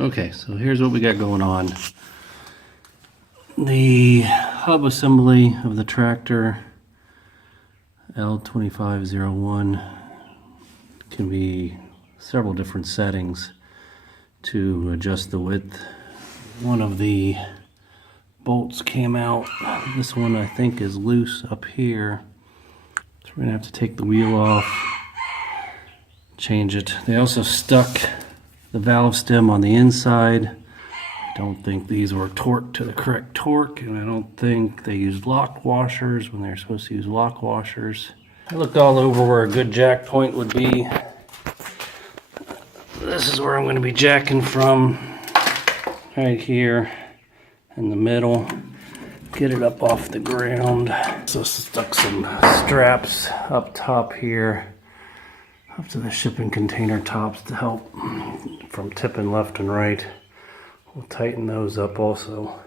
Okay, so here's what we got going on. The hub assembly of the tractor L2501 can be several different settings to adjust the width. One of the bolts came out. This one I think is loose up here. So we're gonna have to take the wheel off, change it. They also stuck the valve stem on the inside. I don't think these were torqued to the correct torque, and I don't think they used lock washers when they're supposed to use lock washers. I looked all over where a good jack point would be. This is where I'm going to be jacking from, right here in the middle. Get it up off the ground. So stuck some straps up top here, up to the shipping container tops to help from tipping left and right. We'll tighten those up also.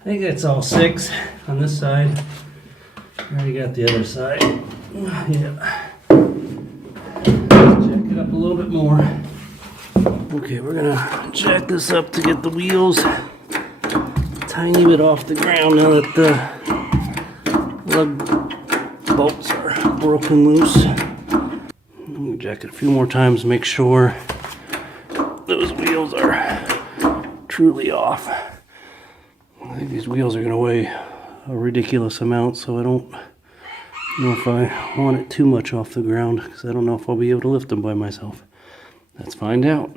I think that's all 6 on this side. I already got the other side. Yeah. Jack it up a little bit more. Okay, we're gonna jack this up to get the wheels a tiny bit off the ground now that the lug bolts are broken loose. I'm gonna jack it a few more times to make sure those wheels are truly off. I think these wheels are going to weigh a ridiculous amount, so I don't know if I want it too much off the ground, because I don't know if I'll be able to lift them by myself. Let's find out.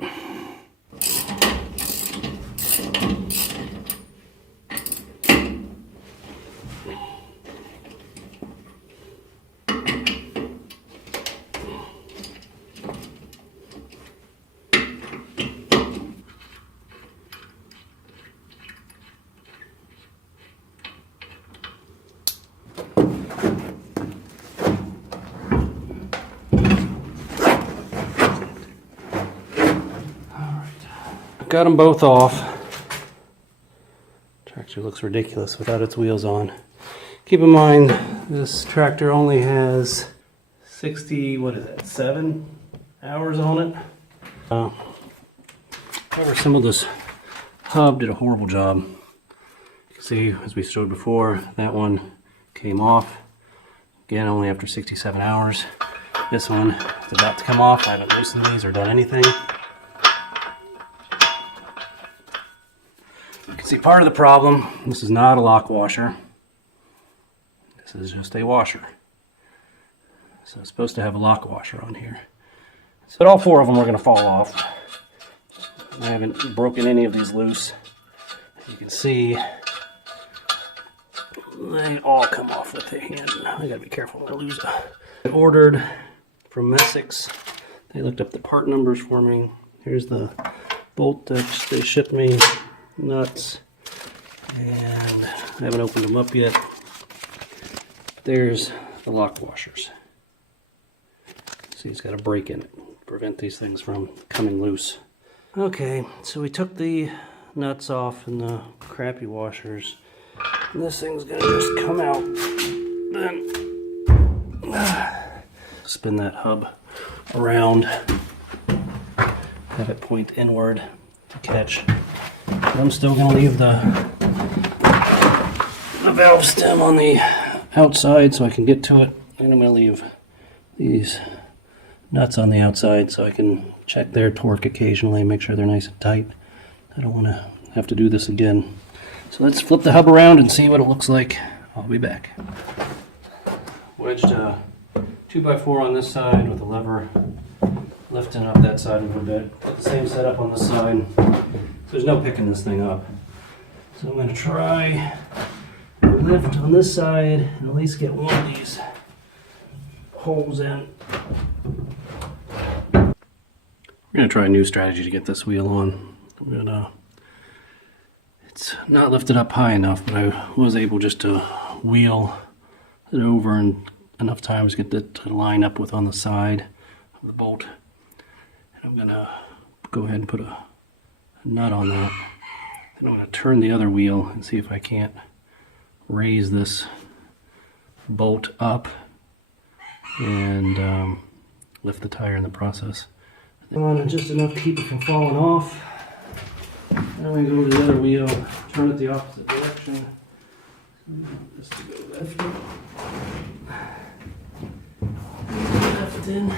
Got them both off. Tractor looks ridiculous without its wheels on. Keep in mind, this tractor only has 7 hours on it. Whoever assembled this hub did a horrible job. You can see, as we showed before, that one came off. Again, only after 67 hours. This one is about to come off. I haven't loosened these or done anything. You can see part of the problem, this is not a lock washer. This is just a washer. So it's supposed to have a lock washer on here. So all 4 of them are going to fall off. I haven't broken any of these loose. You can see they all come off with the hand. I gotta be careful, I lose it. I ordered from Essex. They looked up the part numbers for me. Here's the bolt that they shipped me. Nuts, and I haven't opened them up yet. There's the lock washers. See, it's got a break in it to prevent these things from coming loose. Okay, so we took the nuts off and the crappy washers, and this thing's gonna just come out. Then spin that hub around, have it point inward to catch. I'm still going to leave the valve stem on the outside so I can get to it. And I'm going to leave these nuts on the outside so I can check their torque occasionally, make sure they're nice and tight. I don't want to have to do this again. So let's flip the hub around and see what it looks like. I'll be back. Wedged a 2x4 on this side with a lever, lifting up that side a little bit. Put the same setup on this side. There's no picking this thing up. So I'm going to try and lift on this side and at least get one of these holes in. We're going to try a new strategy to get this wheel on. It's not lifted up high enough, but I was able just to wheel it over and enough times get that to line up with on the side. the bolt. And I'm gonna go ahead and put a nut on that. Then I'm gonna turn the other wheel and see if I can't raise this bolt up and lift the tire in the process. On just enough to keep it from falling off. Then we go to the other wheel, turn it the opposite direction. Just to go left in.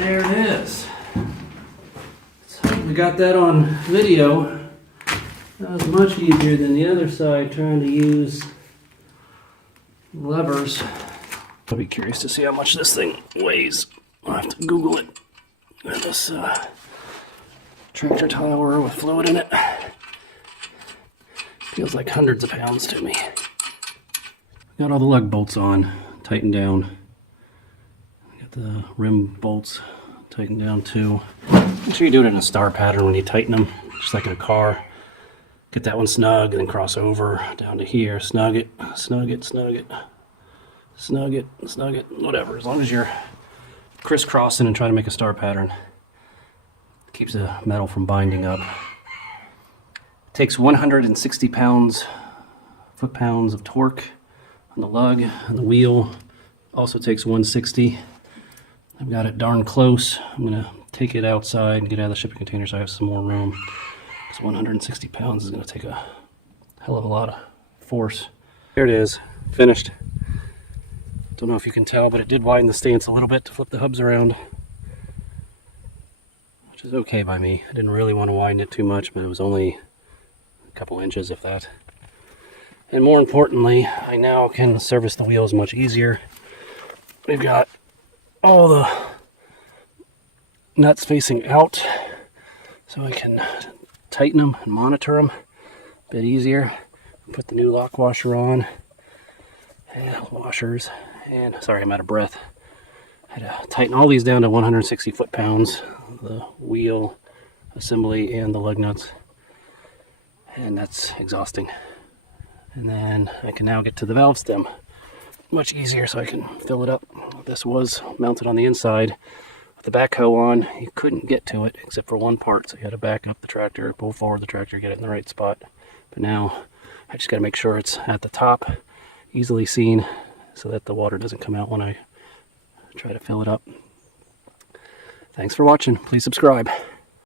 There it is. So we got that on video. That was much easier than the other side, trying to use levers. I'll be curious to see how much this thing weighs. I'll have to Google it. Got this tractor tire with fluid in it. Feels like hundreds of pounds to me. Got all the lug bolts on, tightened down. Got the rim bolts tightened down too. Make sure you do it in a star pattern when you tighten them, just like in a car. Get that one snug and then cross over down to here. Snug it, snug it, snug it. Snug it, snug it, whatever. As long as you're crisscrossing and trying to make a star pattern. Keeps the metal from binding up. It takes 160 foot-pounds of torque on the lug, and the wheel also takes 160. I've got it darn close. I'm gonna take it outside and get out of the shipping container so I have some more room. Because 160 pounds is gonna take a hell of a lot of force. There it is, finished. Don't know if you can tell, but it did widen the stance a little bit to flip the hubs around, which is okay by me. I didn't really want to widen it too much, but it was only a couple inches, if that. And more importantly, I now can service the wheels much easier. We've got all the nuts facing out, so I can tighten them and monitor them a bit easier. Put the new lock washer on, and washers. And sorry, I'm out of breath. I had to tighten all these down to 160 foot-pounds, the wheel assembly and the lug nuts, and that's exhausting. And then I can now get to the valve stem much easier, so I can fill it up. This was mounted on the inside with the backhoe on. You couldn't get to it except for one part, so you had to back up the tractor, pull forward the tractor, get it in the right spot. But now I just got to make sure it's at the top, easily seen, so that the water doesn't come out when I try to fill it up. Thanks for watching. Please subscribe.